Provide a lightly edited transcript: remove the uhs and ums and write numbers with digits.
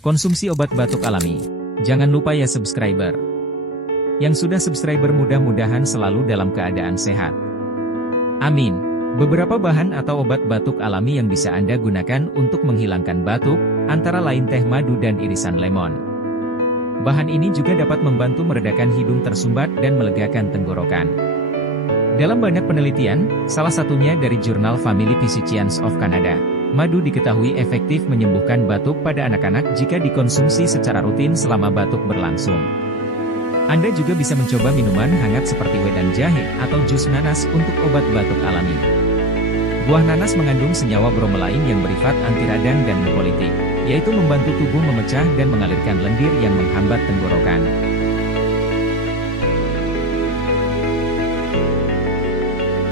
Konsumsi obat batuk alami. Jangan lupa ya subscriber. Yang sudah subscriber mudah-mudahan selalu dalam keadaan sehat. Amin. Beberapa bahan atau obat batuk alami yang bisa Anda gunakan untuk menghilangkan batuk, antara lain teh madu dan irisan lemon. Bahan ini juga dapat membantu meredakan hidung tersumbat dan melegakan tenggorokan. Dalam banyak penelitian, salah satunya dari jurnal Family Physicians of Canada, madu diketahui efektif menyembuhkan batuk pada anak-anak jika dikonsumsi secara rutin selama batuk berlangsung. Anda juga bisa mencoba minuman hangat seperti wedang jahe atau jus nanas untuk obat batuk alami. Buah nanas mengandung senyawa bromelain yang bersifat anti radang dan mukolitik, yaitu membantu tubuh memecah dan mengalirkan lendir yang menghambat tenggorokan.